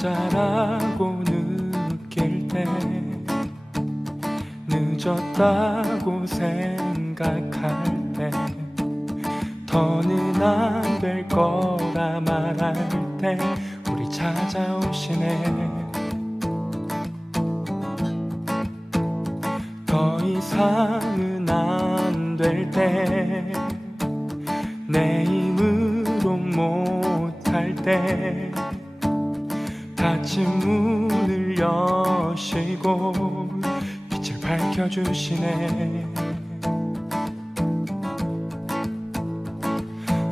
혼자라고 느낄 때, 늦었다고 생각할 때, 더는 안 될 거라 말할 때 우리 찾아오시네. 더 이상은 안 될 때, 내 힘으로 못할 때 닫힌 문을 여시고 빛을 밝혀주시네.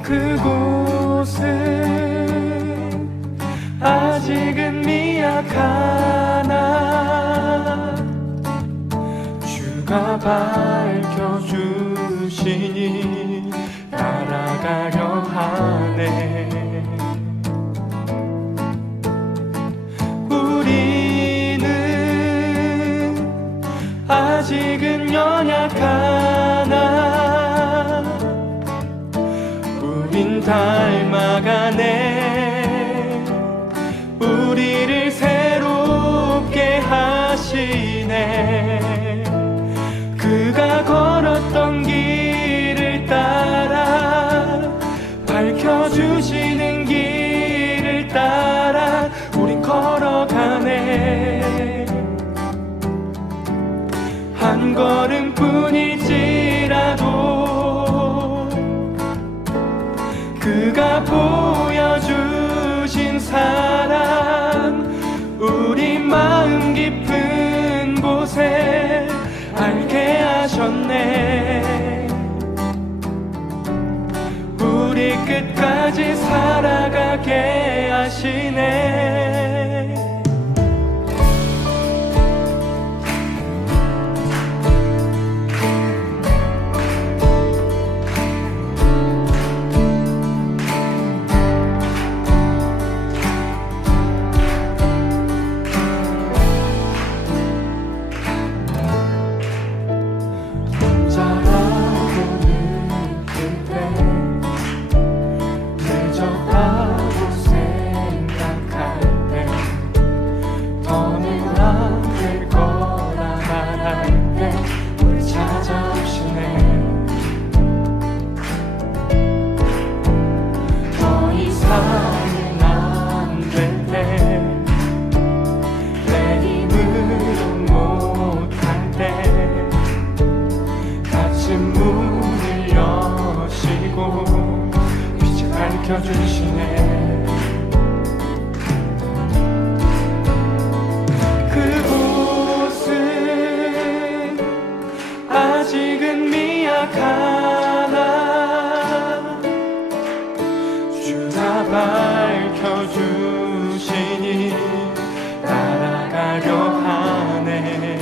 그곳은 아직은 미약하나 주가 밝혀주시니 따라가려 하네. 우리는 아직은 연약하나 우린 닮아가네. 우리를 새롭게 하시네. 그가 걸었던 길을 따라, 밝혀주시는 길을 따라 우린 걸어가네. 한 걸음뿐일지라도 그가 보여주신 사랑, 우리 마음 깊은 곳에 알게 하셨네. 우리 끝까지 살아가게 하시네. 문을 여시고 빛을 밝혀주시네. 그곳은 아직은 미약하나 주가 밝혀주시니 따라가려 하네.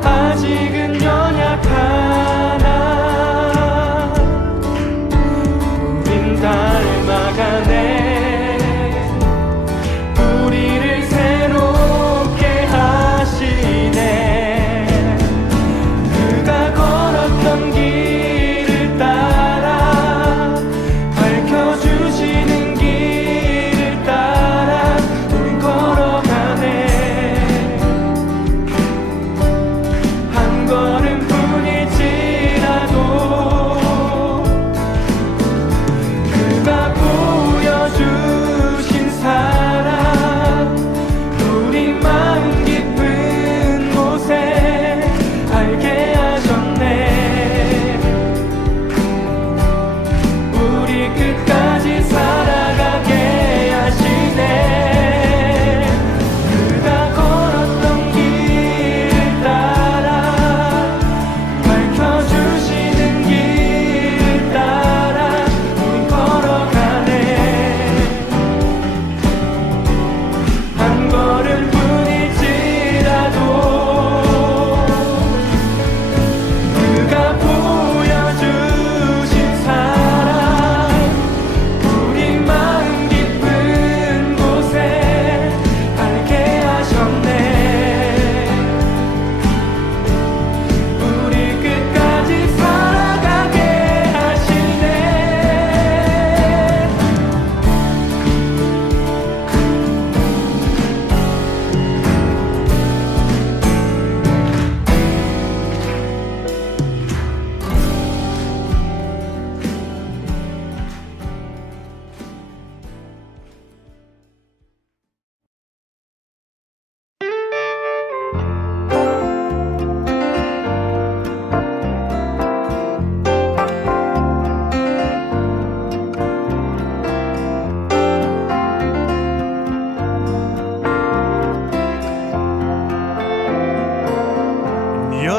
아직은 연약하나 우린 닮아가네. 우리를 새롭게 하시네. 그가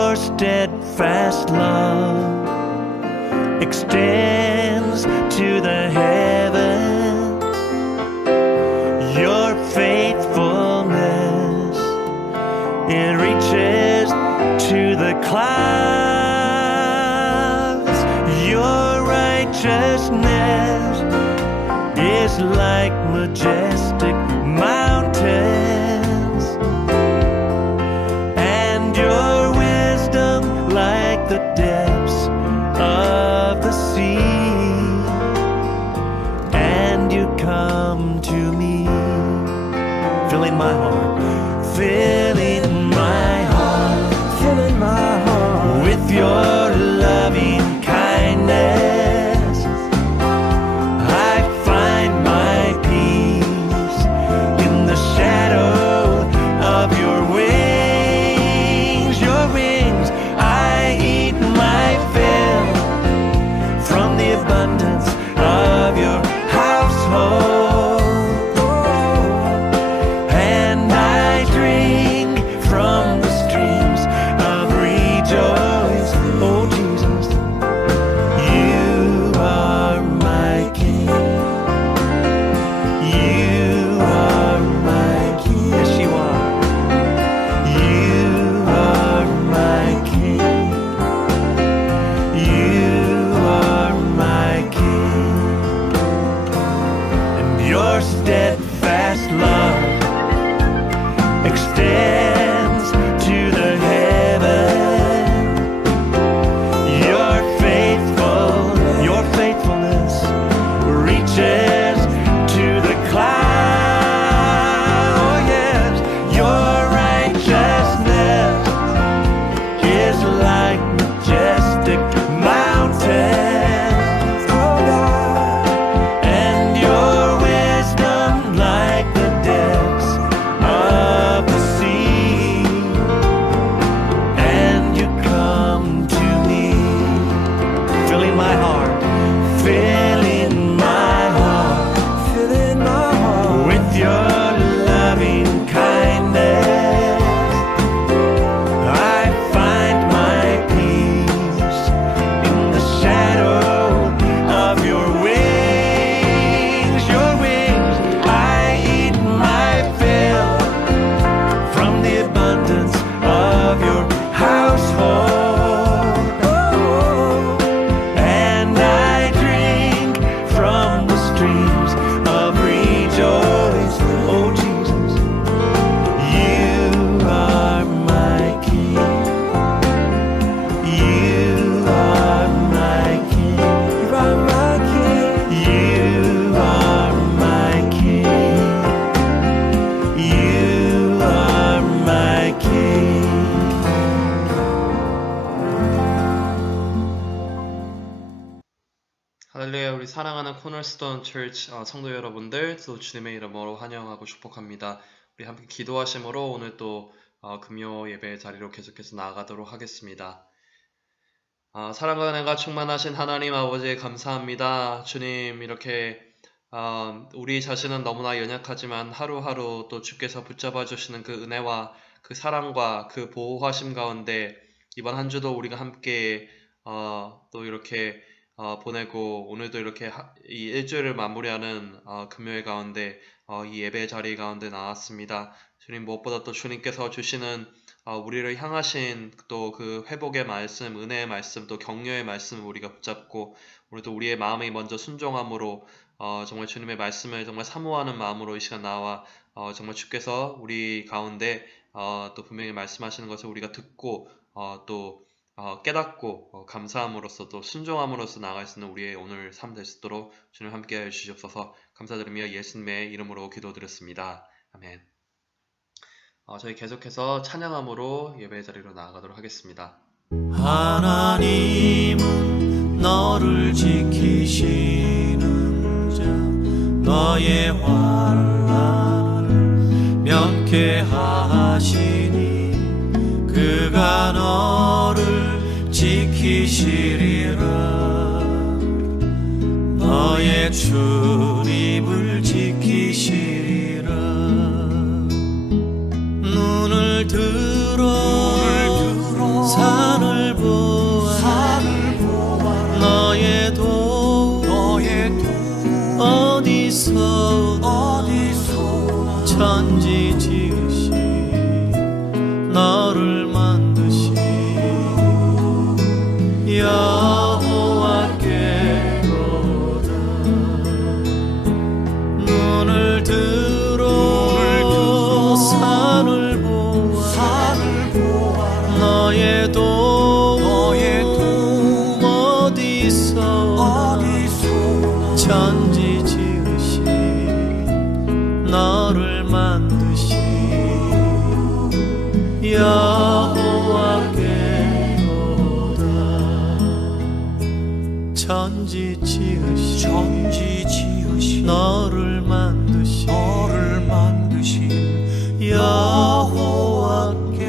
Your steadfast love extends to the heavens. Your faithfulness, it reaches to the clouds. Your righteousness is like majestic mountains, and your wisdom like the depths of the sea. And you come to me, filling my heart, filling my heart, filling my heart with your loving kindness. I find my peace in the shadow of your wings. Your wings, I eat my fill from the abundance of your household, and I drink from the streams of rejoice. Oh Jesus, you are my King. You are my King. Yes, you are. You are my King. You are my King. And your steadfast love extends to the heaven. Your faithfulness reaches to the clouds. Oh yes, your righteousness is like majestic mountains. Oh God, and your wisdom like the depths of the sea. And you come to me, filling my heart, filling my heart, filling my heart with your loving kindness. I find my peace in the shadow of your wings. Your wings, I eat my fill from the abundance of your household, and I drink from the streams of rejoice. Oh Jesus, you are my King. You are my King. You are my King. You are my King. You are my King. 할렐루야. 우리 사랑하는 코널스톤 처치 성도 여러분들, 또 주님의 이름으로 환영하고 축복합니다. 우리 함께 기도하심으로 오늘 또 금요 예배 자리로 계속해서 나아가도록 하겠습니다. 사랑과 은혜가 충만하신 하나님 아버지 감사합니다. 주님, 이렇게 우리 자신은 너무나 연약하지만 하루하루 또 주께서 붙잡아 주시는 그 은혜와 그 사랑과 그 보호하심 가운데 이번 한 주도 우리가 함께 또 이렇게 보내고, 오늘도 이렇게 이 일주일을 마무리하는 금요일 가운데 이 예배 자리 가운데 나왔습니다. 주님, 무엇보다 또 주님께서 주시는 우리를 향하신 또 그 회복의 말씀, 은혜의 말씀, 또 격려의 말씀을 우리가 붙잡고, 오늘도 우리의 마음이 먼저 순종함으로 정말 주님의 말씀을 정말 사모하는 마음으로 이 시간 나와 정말 주께서 우리 가운데 또 분명히 말씀하시는 것을 우리가 듣고 또 깨닫고 감사함으로써 또 순종함으로써 나아갈 수 있는 우리의 오늘 삶 될 수 있도록 주님 함께하여 주시옵소서. 감사드리며 예수님의 이름으로 기도드렸습니다. 아멘. 저희 계속해서 찬양함으로 예배 자리로 나아가도록 하겠습니다. 하나님은 너를 지키시는 자, 너의 환난을 면케하시니 그가 너를 지키시리라. 너의 출입을 지키시리라. 눈을 들어 너의 도움 어디서나 천지 지으신 너를 만드신 여호와께로다. 천지 지으신 너를 만드신 여호와께로다.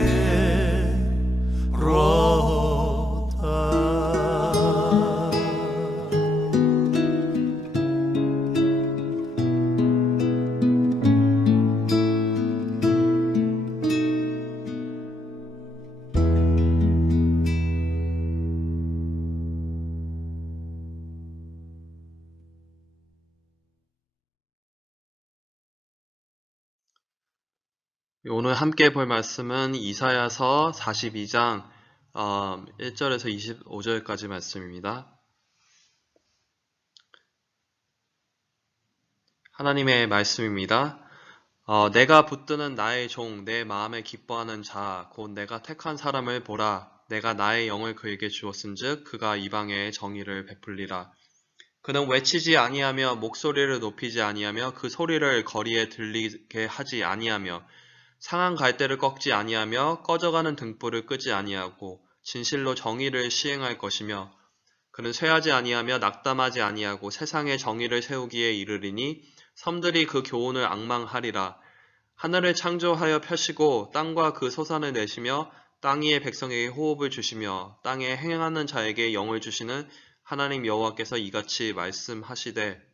오늘 함께 볼 말씀은 이사야서 42장 1절에서 25절까지 말씀입니다. 하나님의 말씀입니다. 내가 붙드는 나의 종, 내 마음에 기뻐하는 자, 곧 내가 택한 사람을 보라. 내가 나의 영을 그에게 주었은즉 그가 이방에 정의를 베풀리라. 그는 외치지 아니하며 목소리를 높이지 아니하며 그 소리를 거리에 들리게 하지 아니하며 상한 갈대를 꺾지 아니하며 꺼져가는 등불을 끄지 아니하고 진실로 정의를 시행할 것이며 그는 쇠하지 아니하며 낙담하지 아니하고 세상에 정의를 세우기에 이르리니 섬들이 그 교훈을 앙망하리라. 하늘을 창조하여 펴시고 땅과 그 소산을 내시며 땅 위의 백성에게 호흡을 주시며 땅에 행하는 자에게 영을 주시는 하나님 여호와께서 이같이 말씀하시되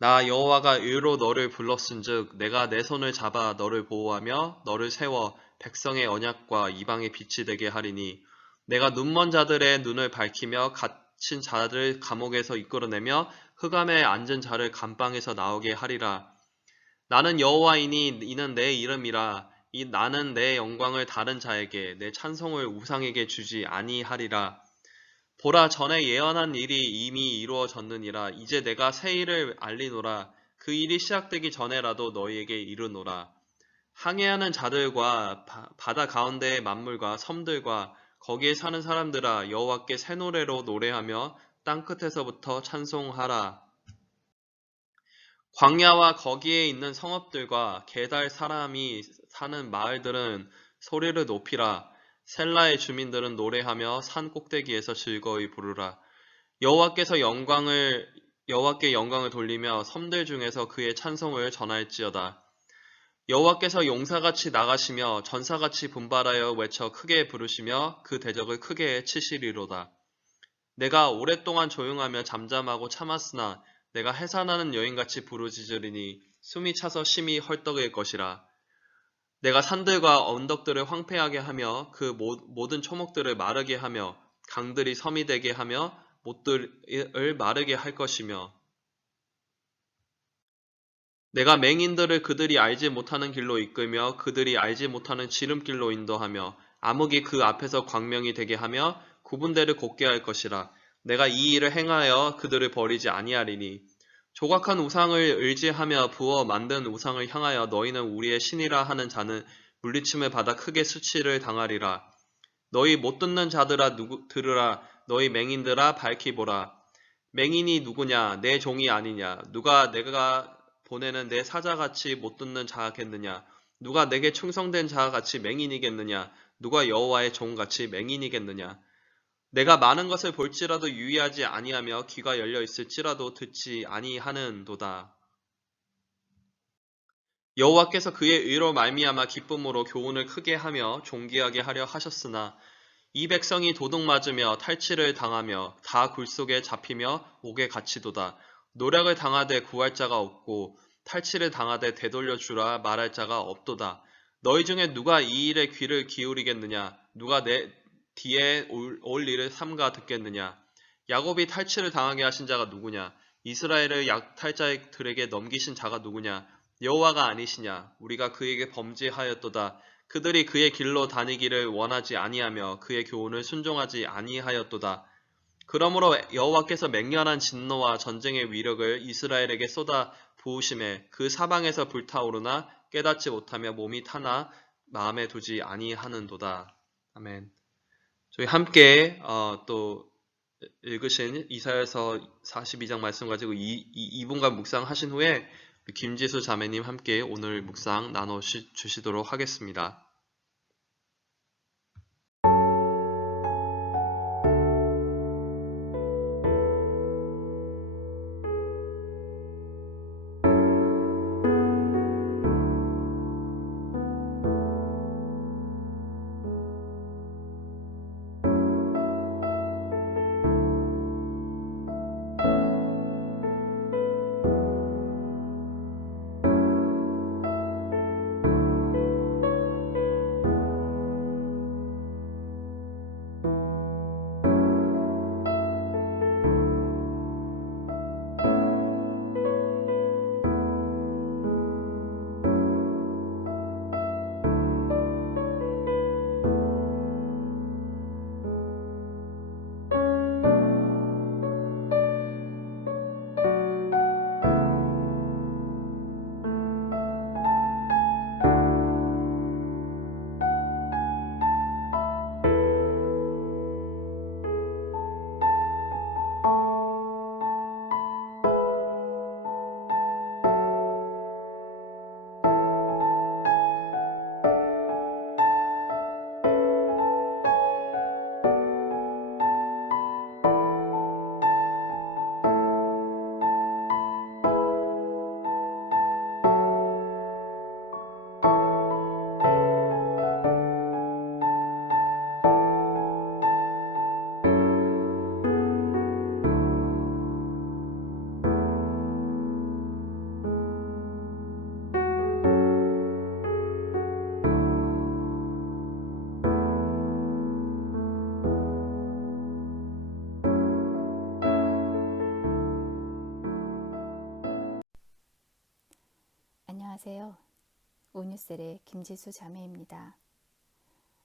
나 여호와가 의로 너를 불렀은즉 내가 내 손을 잡아 너를 보호하며 너를 세워 백성의 언약과 이방의 빛이 되게 하리니 내가 눈먼 자들의 눈을 밝히며 갇힌 자들을 감옥에서 이끌어내며 흑암에 앉은 자를 감방에서 나오게 하리라. 나는 여호와이니 이는 내 이름이라. 이 나는 내 영광을 다른 자에게 내 찬송을 우상에게 주지 아니하리라. 보라, 전에 예언한 일이 이미 이루어졌느니라. 이제 내가 새 일을 알리노라. 그 일이 시작되기 전에라도 너희에게 이르노라. 항해하는 자들과 바다 가운데의 만물과 섬들과 거기에 사는 사람들아, 여호와께 새 노래로 노래하며 땅끝에서부터 찬송하라. 광야와 거기에 있는 성읍들과 게달 사람이 사는 마을들은 소리를 높이라. 셀라의 주민들은 노래하며 산 꼭대기에서 즐거이 부르라. 여호와께 영광을 돌리며 섬들 중에서 그의 찬송을 전할지어다. 여호와께서 용사같이 나가시며 전사같이 분발하여 외쳐 크게 부르시며 그 대적을 크게 치시리로다. 내가 오랫동안 조용하며 잠잠하고 참았으나 내가 해산하는 여인같이 부르짖으리니 숨이 차서 심히 헐떡일 것이라. 내가 산들과 언덕들을 황폐하게 하며 그 모든 초목들을 마르게 하며 강들이 섬이 되게 하며 못들을 마르게 할 것이며 내가 맹인들을 그들이 알지 못하는 길로 이끌며 그들이 알지 못하는 지름길로 인도하며 암흑이 그 앞에서 광명이 되게 하며 구분대를 곱게 할 것이라. 내가 이 일을 행하여 그들을 버리지 아니하리니 조각한 우상을 의지하며 부어 만든 우상을 향하여 너희는 우리의 신이라 하는 자는 물리침을 받아 크게 수치를 당하리라. 너희 못 듣는 자들아 들으라. 너희 맹인들아 밝히 보라. 맹인이 누구냐? 내 종이 아니냐? 누가 내가 보내는 내 사자같이 못 듣는 자겠느냐? 누가 내게 충성된 자같이 맹인이겠느냐? 누가 여호와의 종같이 맹인이겠느냐? 내가 많은 것을 볼지라도 유의하지 아니하며 귀가 열려 있을지라도 듣지 아니하는도다. 여호와께서 그의 의로 말미암아 기쁨으로 교훈을 크게 하며 존귀하게 하려 하셨으나 이 백성이 도둑 맞으며 탈취를 당하며 다 굴속에 잡히며 옥에 갇히도다. 노력을 당하되 구할 자가 없고 탈취를 당하되 되돌려 주라 말할 자가 없도다. 너희 중에 누가 이 일에 귀를 기울이겠느냐? 누가 내 뒤에 올 일을 삼가 듣겠느냐? 야곱이 탈취를 당하게 하신 자가 누구냐? 이스라엘을 약탈자들에게 넘기신 자가 누구냐? 여호와가 아니시냐? 우리가 그에게 범죄하였도다. 그들이 그의 길로 다니기를 원하지 아니하며 그의 교훈을 순종하지 아니하였도다. 그러므로 여호와께서 맹렬한 진노와 전쟁의 위력을 이스라엘에게 쏟아 부으심에 그 사방에서 불타오르나 깨닫지 못하며 몸이 타나 마음에 두지 아니하는도다. 아멘. 저희 함께 또 읽으신 이사야서 42장 말씀 가지고 2분간 묵상하신 후에 김지수 자매님 함께 오늘 묵상 나눠 주시도록 하겠습니다. 안녕하세요. 온유셀의 김지수 자매입니다.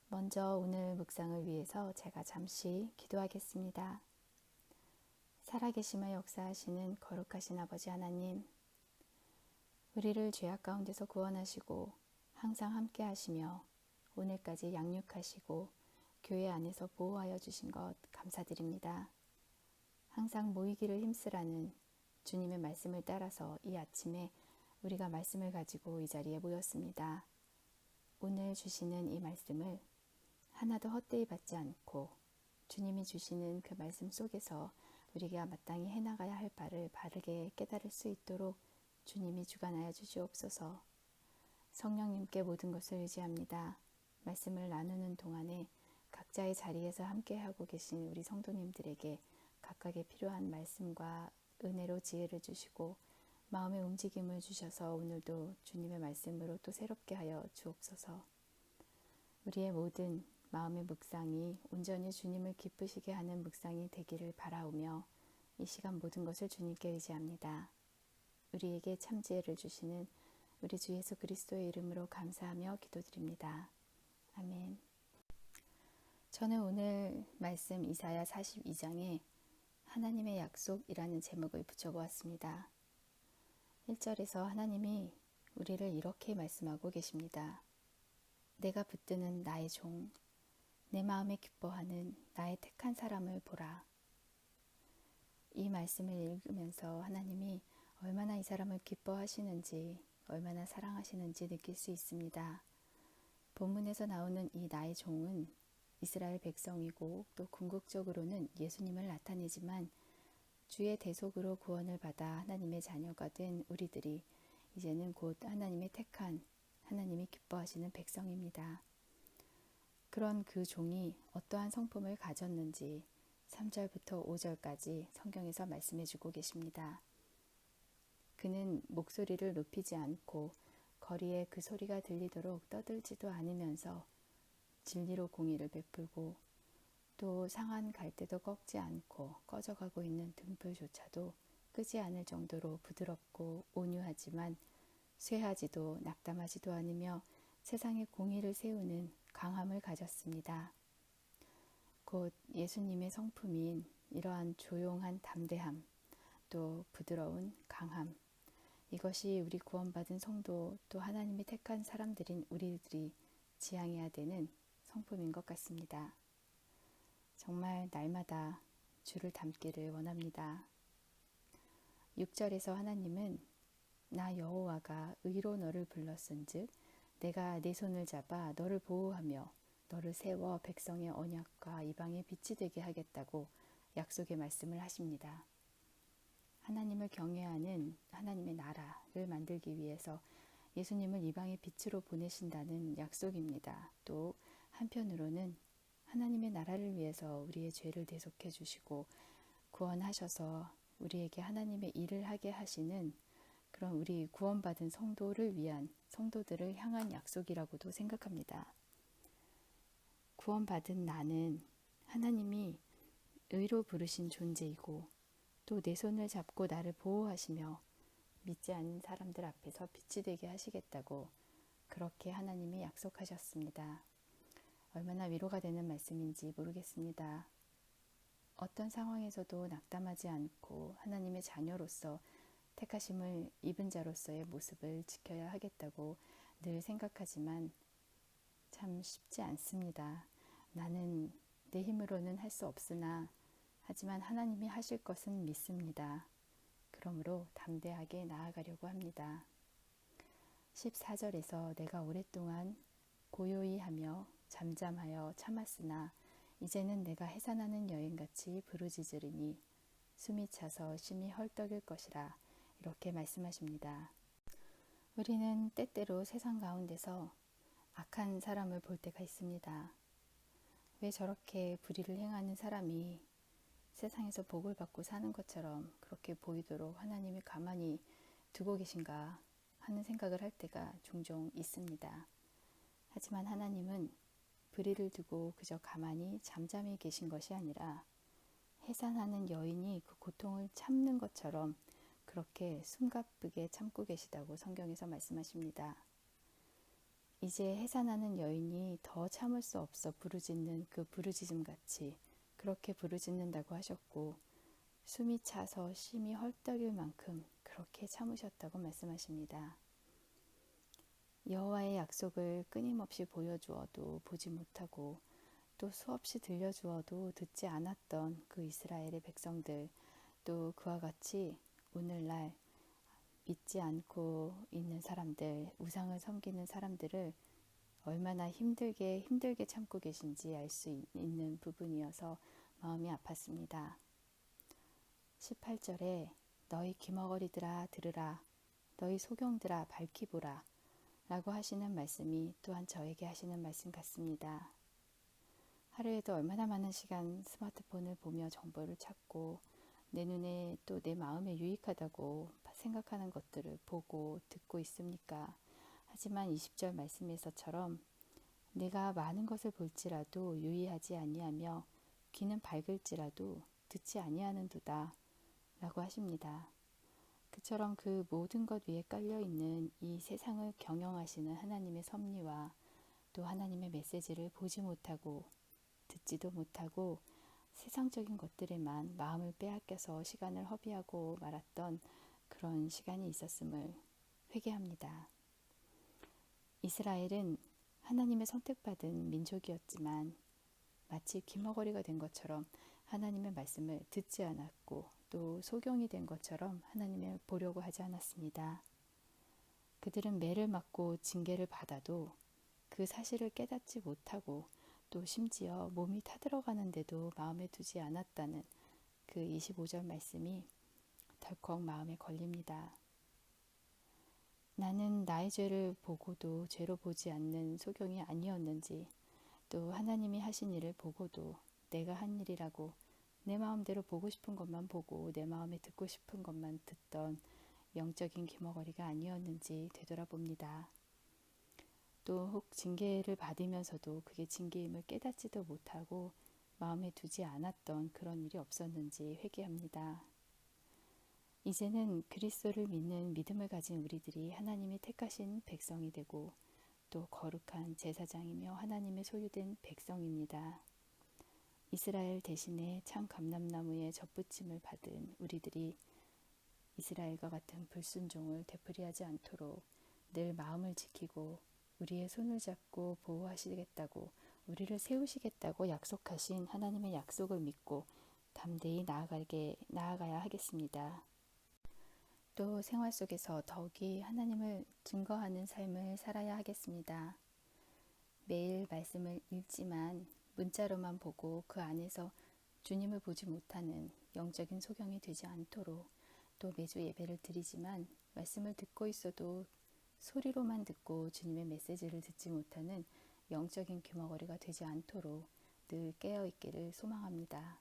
먼저 오늘 묵상을 위해서 제가 잠시 기도하겠습니다. 살아계심의 역사하시는 거룩하신 아버지 하나님, 우리를 죄악 가운데서 구원하시고 항상 함께 하시며 오늘까지 양육하시고 교회 안에서 보호하여 주신 것 감사드립니다. 항상 모이기를 힘쓰라는 주님의 말씀을 따라서 이 아침에 우리가 말씀을 가지고 이 자리에 모였습니다. 오늘 주시는 이 말씀을 하나도 헛되이 받지 않고 주님이 주시는 그 말씀 속에서 우리가 마땅히 해나가야 할 바를 바르게 깨달을 수 있도록 주님이 주관하여 주시옵소서. 성령님께 모든 것을 의지합니다. 말씀을 나누는 동안에 각자의 자리에서 함께하고 계신 우리 성도님들에게 각각의 필요한 말씀과 은혜로 지혜를 주시고 마음의 움직임을 주셔서 오늘도 주님의 말씀으로 또 새롭게 하여 주옵소서. 우리의 모든 마음의 묵상이 온전히 주님을 기쁘시게 하는 묵상이 되기를 바라오며 이 시간 모든 것을 주님께 의지합니다. 우리에게 참 지혜를 주시는 우리 주 예수 그리스도의 이름으로 감사하며 기도드립니다. 아멘. 저는 오늘 말씀 이사야 42장에 하나님의 약속이라는 제목을 붙여보았습니다. 1절에서 하나님이 우리를 이렇게 말씀하고 계십니다. 내가 붙드는 나의 종, 내 마음에 기뻐하는 나의 택한 사람을 보라. 이 말씀을 읽으면서 하나님이 얼마나 이 사람을 기뻐하시는지, 얼마나 사랑하시는지 느낄 수 있습니다. 본문에서 나오는 이 나의 종은 이스라엘 백성이고 또 궁극적으로는 예수님을 나타내지만 주의 대속으로 구원을 받아 하나님의 자녀가 된 우리들이 이제는 곧 하나님의 택한, 하나님이 기뻐하시는 백성입니다. 그런 그 종이 어떠한 성품을 가졌는지 3절부터 5절까지 성경에서 말씀해주고 계십니다. 그는 목소리를 높이지 않고 거리에 그 소리가 들리도록 떠들지도 않으면서 진리로 공의를 베풀고 또 상한 갈대도 꺾지 않고 꺼져가고 있는 등불조차도 끄지 않을 정도로 부드럽고 온유하지만 쇠하지도 낙담하지도 않으며 세상에 공의를 세우는 강함을 가졌습니다. 곧 예수님의 성품인 이러한 조용한 담대함, 또 부드러운 강함, 이것이 우리 구원받은 성도 또 하나님이 택한 사람들인 우리들이 지향해야 되는 성품인 것 같습니다. 정말 날마다 주를 닮기를 원합니다. 6절에서 하나님은 나 여호와가 의로 너를 불렀은즉 내가 내 손을 잡아 너를 보호하며 너를 세워 백성의 언약과 이방의 빛이 되게 하겠다고 약속의 말씀을 하십니다. 하나님을 경외하는 하나님의 나라를 만들기 위해서 예수님을 이방의 빛으로 보내신다는 약속입니다. 또 한편으로는 하나님의 나라를 위해서 우리의 죄를 대속해 주시고 구원하셔서 우리에게 하나님의 일을 하게 하시는 그런 우리 구원받은 성도를 위한 성도들을 향한 약속이라고도 생각합니다. 구원받은 나는 하나님이 의로 부르신 존재이고 또 내 손을 잡고 나를 보호하시며 믿지 않는 사람들 앞에서 빛이 되게 하시겠다고 그렇게 하나님이 약속하셨습니다. 얼마나 위로가 되는 말씀인지 모르겠습니다. 어떤 상황에서도 낙담하지 않고 하나님의 자녀로서 택하심을 입은 자로서의 모습을 지켜야 하겠다고 늘 생각하지만 참 쉽지 않습니다. 나는 내 힘으로는 할 수 없으나 하지만 하나님이 하실 것은 믿습니다. 그러므로 담대하게 나아가려고 합니다. 14절에서 내가 오랫동안 고요히 하며 잠잠하여 참았으나 이제는 내가 해산하는 여인같이 부르짖으리니 숨이 차서 심히 헐떡일 것이라 이렇게 말씀하십니다. 우리는 때때로 세상 가운데서 악한 사람을 볼 때가 있습니다. 왜 저렇게 불의를 행하는 사람이 세상에서 복을 받고 사는 것처럼 그렇게 보이도록 하나님이 가만히 두고 계신가 하는 생각을 할 때가 종종 있습니다. 하지만 하나님은 불의를 두고 그저 가만히 잠잠히 계신 것이 아니라 해산하는 여인이 그 고통을 참는 것처럼 그렇게 숨가쁘게 참고 계시다고 성경에서 말씀하십니다. 이제 해산하는 여인이 더 참을 수 없어 부르짖는 그 부르짖음 같이 그렇게 부르짖는다고 하셨고 숨이 차서 심히 헐떡일 만큼 그렇게 참으셨다고 말씀하십니다. 여호와의 약속을 끊임없이 보여주어도 보지 못하고 또 수없이 들려주어도 듣지 않았던 그 이스라엘의 백성들, 또 그와 같이 오늘날 믿지 않고 있는 사람들, 우상을 섬기는 사람들을 얼마나 힘들게 참고 계신지 알 수 있는 부분이어서 마음이 아팠습니다. 18절에 너희 귀머거리들아 들으라, 너희 소경들아 밝히 보라 라고 하시는 말씀이 또한 저에게 하시는 말씀 같습니다. 하루에도 얼마나 많은 시간 스마트폰을 보며 정보를 찾고 내 눈에 또 내 마음에 유익하다고 생각하는 것들을 보고 듣고 있습니까? 하지만 20절 말씀에서처럼 내가 많은 것을 볼지라도 유의하지 아니하며 귀는 밝을지라도 듣지 아니하는도다 라고 하십니다. 그처럼 그 모든 것 위에 깔려있는 이 세상을 경영하시는 하나님의 섭리와 또 하나님의 메시지를 보지 못하고 듣지도 못하고 세상적인 것들에만 마음을 빼앗겨서 시간을 허비하고 말았던 그런 시간이 있었음을 회개합니다. 이스라엘은 하나님의 선택받은 민족이었지만 마치 귀머거리가 된 것처럼 하나님의 말씀을 듣지 않았고 또 소경이 된 것처럼 하나님을 보려고 하지 않았습니다. 그들은 매를 맞고 징계를 받아도 그 사실을 깨닫지 못하고 또 심지어 몸이 타들어가는데도 마음에 두지 않았다는 그 25절 말씀이 덜컥 마음에 걸립니다. 나는 나의 죄를 보고도 죄로 보지 않는 소경이 아니었는지, 또 하나님이 하신 일을 보고도 내가 한 일이라고 내 마음대로 보고 싶은 것만 보고 내 마음에 듣고 싶은 것만 듣던 영적인 귀머거리가 아니었는지 되돌아봅니다. 또 혹 징계를 받으면서도 그게 징계임을 깨닫지도 못하고 마음에 두지 않았던 그런 일이 없었는지 회개합니다. 이제는 그리스도를 믿는 믿음을 가진 우리들이 하나님이 택하신 백성이 되고 또 거룩한 제사장이며 하나님의 소유된 백성입니다. 이스라엘 대신에 참 감람나무에 젖붙임을 받은 우리들이 이스라엘과 같은 불순종을 되풀이하지 않도록 늘 마음을 지키고 우리의 손을 잡고 보호하시겠다고 우리를 세우시겠다고 약속하신 하나님의 약속을 믿고 담대히 나아가야 하겠습니다. 또 생활 속에서 더욱이 하나님을 증거하는 삶을 살아야 하겠습니다. 매일 말씀을 읽지만 문자로만 보고 그 안에서 주님을 보지 못하는 영적인 소경이 되지 않도록, 또 매주 예배를 드리지만 말씀을 듣고 있어도 소리로만 듣고 주님의 메시지를 듣지 못하는 영적인 귀머거리가 되지 않도록 늘 깨어있기를 소망합니다.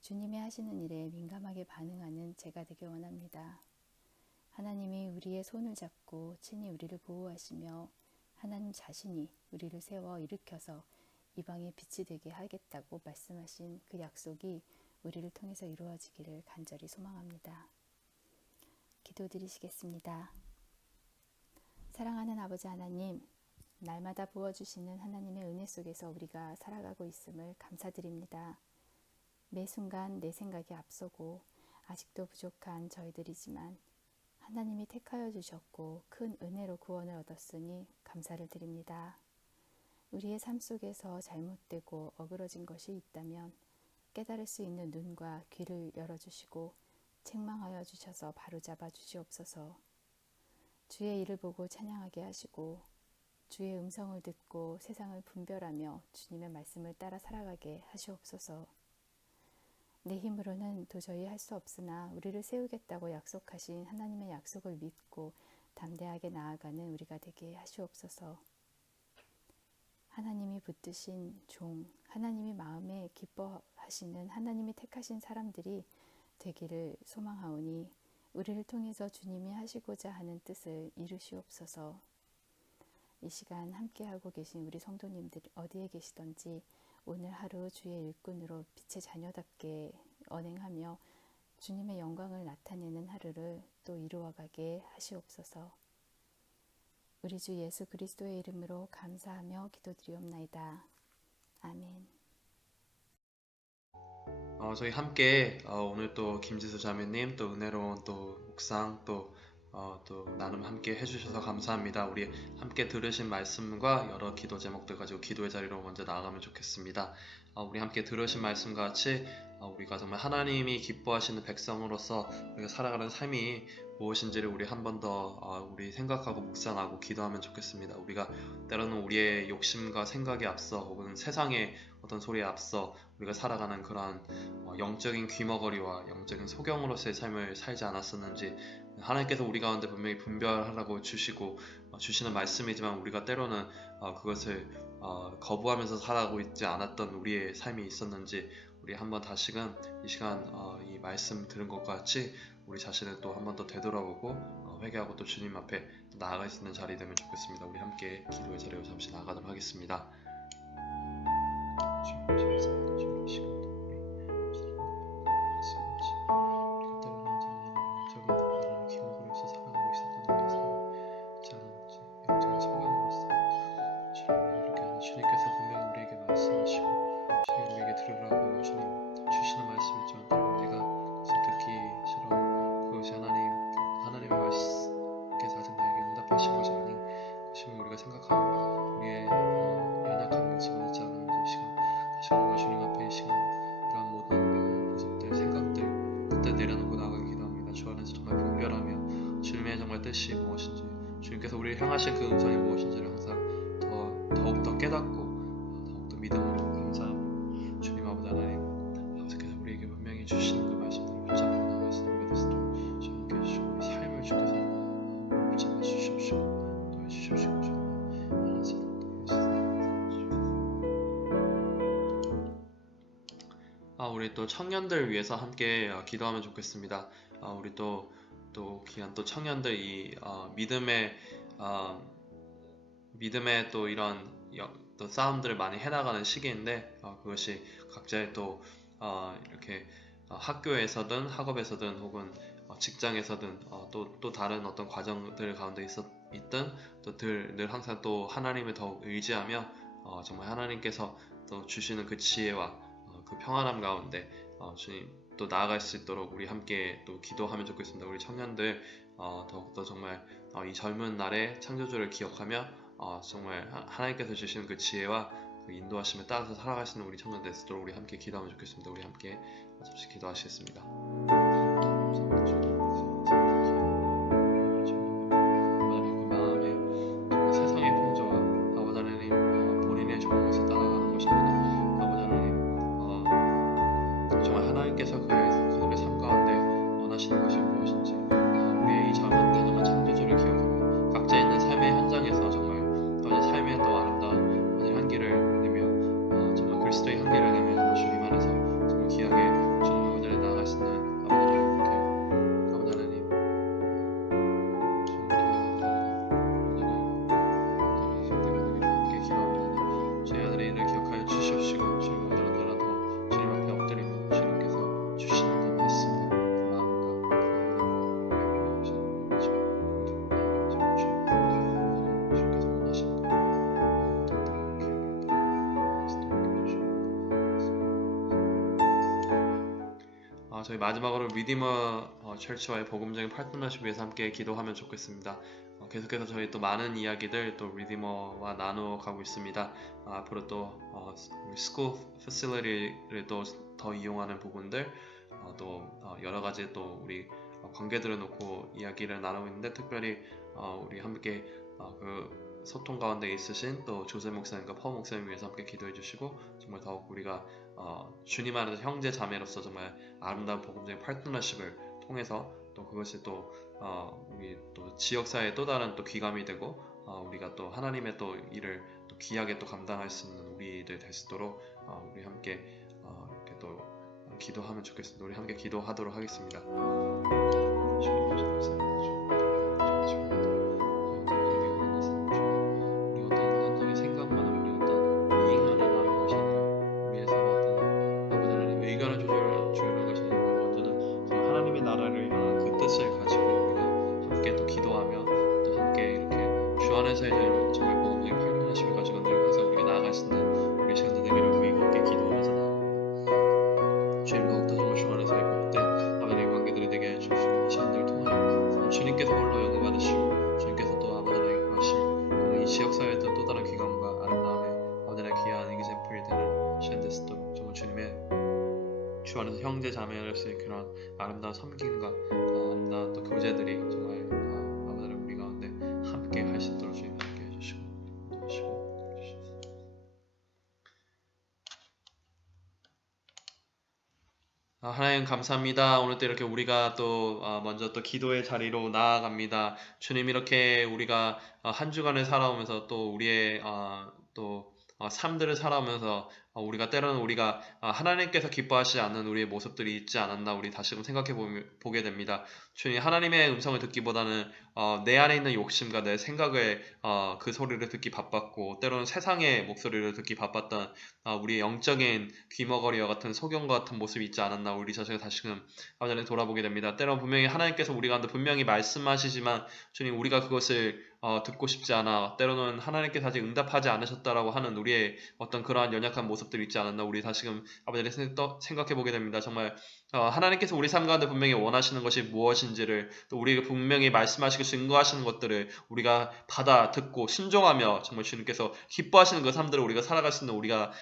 주님이 하시는 일에 민감하게 반응하는 제가 되길 원합니다. 하나님이 우리의 손을 잡고 친히 우리를 보호하시며 하나님 자신이 우리를 세워 일으켜서 이방의 빛이 되게 하겠다고 말씀하신 그 약속이 우리를 통해서 이루어지기를 간절히 소망합니다. 기도드리시겠습니다. 사랑하는 아버지 하나님, 날마다 부어주시는 하나님의 은혜 속에서 우리가 살아가고 있음을 감사드립니다. 매 순간 내 생각이 앞서고 아직도 부족한 저희들이지만 하나님이 택하여 주셨고 큰 은혜로 구원을 얻었으니 감사를 드립니다. 우리의 삶 속에서 잘못되고 어그러진 것이 있다면 깨달을 수 있는 눈과 귀를 열어주시고 책망하여 주셔서 바로잡아 주시옵소서. 주의 일을 보고 찬양하게 하시고 주의 음성을 듣고 세상을 분별하며 주님의 말씀을 따라 살아가게 하시옵소서. 내 힘으로는 도저히 할 수 없으나 우리를 세우겠다고 약속하신 하나님의 약속을 믿고 담대하게 나아가는 우리가 되게 하시옵소서. 하나님이 붙드신 종, 하나님이 마음에 기뻐하시는 하나님이 택하신 사람들이 되기를 소망하오니 우리를 통해서 주님이 하시고자 하는 뜻을 이루시옵소서. 이 시간 함께하고 계신 우리 성도님들 어디에 계시던지 오늘 하루 주의 일꾼으로 빛의 자녀답게 언행하며 주님의 영광을 나타내는 하루를 또 이루어가게 하시옵소서. 우리 주 예수 그리스도의 이름으로 감사하며 기도드리옵나이다. 아멘. 저희 함께 오늘 또 김지수 자매님 또 은혜로운 또 묵상 또 나눔 함께 해주셔서 감사합니다. 우리 함께 들으신 말씀과 여러 기도 제목들 가지고 기도의 자리로 먼저 나아가면 좋겠습니다. 우리 함께 들으신 말씀과 같이 우리가 정말 하나님이 기뻐하시는 백성으로서 우리가 살아가는 삶이 무엇인지를 우리 한 번 더 우리 생각하고 묵상하고 기도하면 좋겠습니다. 우리가 때로는 우리의 욕심과 생각에 앞서 혹은 세상의 어떤 소리에 앞서 우리가 살아가는 그러한 영적인 귀머거리와 영적인 소경으로서의 삶을 살지 않았었는지 하나님께서 우리 가운데 분명히 분별하라고 주시는 말씀이지만 우리가 때로는 그것을 거부하면서 살아가고 있지 않았던 우리의 삶이 있었는지 우리 한번 다시금 이 시간 이 말씀 들은 것과 같이 우리 자신을 또 한 번 더 되돌아보고 회개하고 또 주님 앞에 나아갈 수 있는 자리 되면 좋겠습니다. 우리 함께 기도의 자리로 잠시 나아가도록 하겠습니다. 주님께서 분명히 우리에게 말씀하시고 우리에게 들으라고 주님 주시는 말씀이지만 내가 그것을 듣기 싫어. 그것이 하나님의 말씀께서 아직 나에게 응답하신 것이 아닌 것이면 우리가 생각하는 우리의 연약함을 집어넣지 않으면서 이 시간 다시 한번 주님 앞에 이 시간 이러한 모든 모습들 생각들 그때 내려놓고 나아가기 기도합니다. 주 안에서 정말 분별하며 주님의 정말 뜻이 무엇인지 주님께서 우리를 향하신 그 음성이 무엇인지를 항상 더욱더 깨닫고 더욱더 믿음으로 감사하며 주님 아버지 하나님 아버지께서 우리에게 분명히 주시는 그 말씀들을 붙잡고 나갈 수 있는 우리가 되시도록 주님께 주시고 우리 삶을 주께서 붙잡아 주시옵시고 또 해주시옵시고 우리 또 청년들 위해서 함께 기도하면 좋겠습니다. 우리 또 귀한 또 청년들 이 믿음의 또 이런 또 싸움들을 많이 해나가는 시기인데 그것이 각자의 또 이렇게 학교에서든 학업에서든 혹은 직장에서든 또 다른 어떤 과정들 가운데 있든 또 늘 항상 또 하나님을 더욱 의지하며 정말 하나님께서 또 주시는 그 지혜와 그 평안함 가운데 주님 또 나아갈 수 있도록 우리 함께 또 기도하면 좋겠습니다. 우리 청년들 더욱더 정말 이 젊은 날의 창조주를 기억하며 정말 하나님께서 주시는 그 지혜와 그 인도하심을 따라서 살아가시는 우리 청년들 되도록 우리 함께 기도하면 좋겠습니다. 우리 함께 잠시 기도하시겠습니다. 세상의 풍조와 아버지 하나님 본인의 좋은 것을 따라가는 것이 아니라 아버지 하나님 정말 하나님께서 그들의 삶 가운데 원하시는 것이 무엇인지 우리의 이 젊은 때 정말 창조주를 기억하고 각자 있는 삶의 현장에서 정말 아버지 삶의 또 아름다운 아버지 향기를 내며 정말 그리스도의 향기를 내며 정말 주님 안에서 정말 귀하게 주님 아버지를 나아갈 수 있는 아버지를 이렇게 아버지 하나님 저희 아들의 일을 기억하여 주시옵시고 주님 오늘은 내가 더 주님 앞에 엎드리고 주님께서 주시는 그 말씀 그 마음과 그 주님께서 원하시는 저희 마지막으로 리디머 철치와의 복음적인 파트너십 위해서 함께 기도하면 좋겠습니다. 계속해서 저희 또 많은 이야기들 또 리디머와 나누어 가고 있습니다. 앞으로 또 스쿨 패실리티를 또 더 이용하는 부분들 또 여러 가지 또 우리 관계들을 놓고 이야기를 나누고 있는데 특별히 우리 함께 그 소통 가운데 있으신 또 조세 목사님과 퍼 목사님 위해서 함께 기도해 주시고 정말 더욱 우리가 주님 안에서 형제 자매로서 정말 아름다운 복음적인 파트너십을 통해서 또 그것이 또 우리 또 지역사회의 또 다른 또 귀감이 되고 우리가 또 하나님의 또 일을 또 귀하게 또 감당할 수 있는 우리들 될 수 있도록 우리 함께 이렇게 또 기도하면 좋겠습니다. 우리 함께 기도하도록 하겠습니다. 정말 복음적인 파트너십을 가지고 늘 항상 우리가 나아갈 수 있는 우리 시간들 되기를 우리 함께 기도하면서 나아갑니다. 주님 더욱더 정말 주 안에서의 복된 아버지의 관계들이 되게 해주시고 이 시간들을 통하여 주님께서 홀로 영광 받으시고 주님께서 또 아버지의 하시고 이 지역사회에서 또 다른 귀감과 아름다움의 아버지의 귀한 example이 되는 시간 됐도록 정말 주님의 주 안에서 형제 자매로서의 그런 아름다운 섬김과 아름다운 또 교제들이 정말 아버지를 우리 가운데 함께 할 수 있도록 주님 함께 해주시고 하나님 감사합니다. 오늘 또 이렇게 우리가 또 먼저 또 기도의 자리로 나아갑니다. 주님 이렇게 우리가 한 주간을 살아오면서 또 우리의 또 삶들을 살아오면서 우리가 때로는 우리가 하나님께서 기뻐하시지 않는 우리의 모습들이 있지 않았나 우리 다시금 생각해 보게 됩니다. 주님 하나님의 음성을 듣기보다는 내 안에 있는 욕심과 내 생각의 그 소리를 듣기 바빴고 때로는 세상의 목소리를 듣기 바빴던 우리의 영적인 귀머거리와 같은 소경과 같은 모습이 있지 않았나 우리 자신을 다시금 아버지 돌아보게 됩니다. 때로는 분명히 하나님께서 우리 가운데 분명히 말씀하시지만 주님 우리가 그것을 듣고 싶지 않아 때로는 하나님께서 아직 응답하지 않으셨다라고 하는 우리의 어떤 그러한 연약한 모습들이 있지 않았나 우리 다시금 아버지를 생각해 보게 됩니다. 정말 하나님께서 우리 삶 가운데 분명히 원하시는 것이 무엇인지를 또 우리에게 분명히 말씀하시고 증거하시는 것들을 우리가 받아 듣고 순종하며 정말 주님께서 기뻐하시는 그 삶들을 우리가 살아갈 수 있는 우리가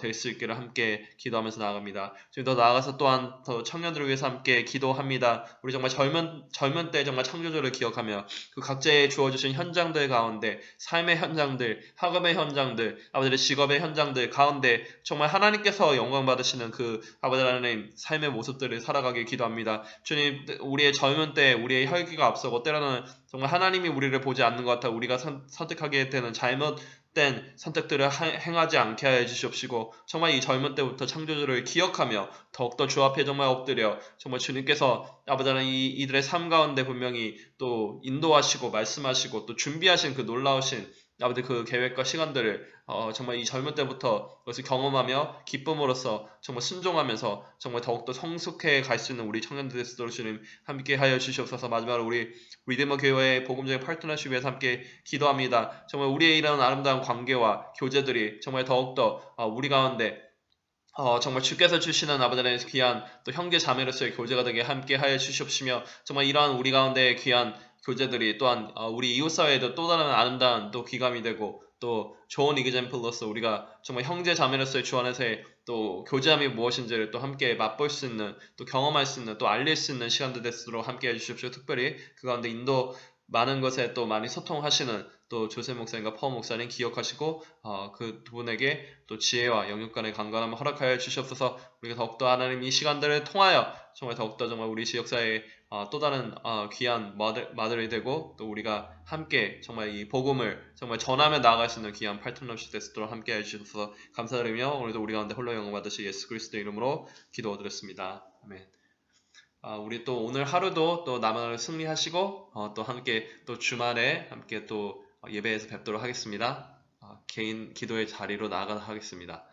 될 수 있기를 함께 기도하면서 나아갑니다. 지금 더 나아가서 또한 더 청년들을 위해서 함께 기도합니다. 우리 정말 젊은 때 정말 창조주를 기억하며 그 각자의 주어주신 현장들 가운데 삶의 현장들, 학업의 현장들, 아버지의 직업의 현장들 가운데 정말 하나님께서 영광 받으시는 그 아버지 하나님 삶의 모습들을 살아가길 기도합니다. 주님 우리의 젊은 때 우리의 혈기가 앞서고 때로는 정말 하나님이 우리를 보지 않는 것 같아 우리가 선택하게 되는 잘못된 선택들을 행하지 않게 하여 주시옵시고 정말 이 젊은 때부터 창조주를 기억하며 더욱더 주 앞에 정말 엎드려 정말 주님께서 아버지 하나님 이들의 삶 가운데 분명히 또 인도하시고 말씀하시고 또 준비하신 그 놀라우신 아버지 그 계획과 시간들을 정말 이 젊은 때부터 그것을 경험하며 기쁨으로써 정말 순종하면서 정말 더욱더 성숙해 갈 수 있는 우리 청년들 되시도록 주님 함께 하여 주시옵소서. 마지막으로 우리 리디머 교회의 복음적인 파트너십 위해서 함께 기도합니다. 정말 우리의 이런 아름다운 관계와 교제들이 정말 더욱더 우리 가운데 정말 주께서 주시는 아버지의 귀한 또 형제 자매로서의 교제가 되게 함께 하여 주시옵시며 정말 이러한 우리 가운데 귀한 교제들이 또한 우리 이웃사회에도 또 다른 아름다운 또 귀감이 되고 또 좋은 이그젬플로서 우리가 정말 형제 자매로서의 주 안에서의 또 교제함이 무엇인지를 또 함께 맛볼 수 있는, 또 경험할 수 있는, 또 알릴 수 있는 시간들 되도록 함께 해주십시오. 특별히 그 가운데 인도 많은 것에 또 많이 소통하시는 또 조세 목사님과 퍼 목사님 기억하시고 그 두 분에게 또 지혜와 영육간의 강건함을 허락하여 주시옵소서. 우리가 더욱더 하나님 이 시간들을 통하여 정말 더욱더 정말 우리 지역사회의 또 다른 귀한 마들이 되고, 또 우리가 함께 정말 이 복음을 정말 전하며 나아갈 수 있는 귀한 팔뚝넘실 되도록 함께 해주셔서 감사드리며, 오늘도 우리 가운데 홀로 영광 받으시 예수 그리스도의 이름으로 기도드렸습니다. 아멘. 우리 또 오늘 하루도 또 남은 승리하시고 또 함께 또 주말에 함께 또 예배에서 뵙도록 하겠습니다. 개인 기도의 자리로 나아가도록 하겠습니다.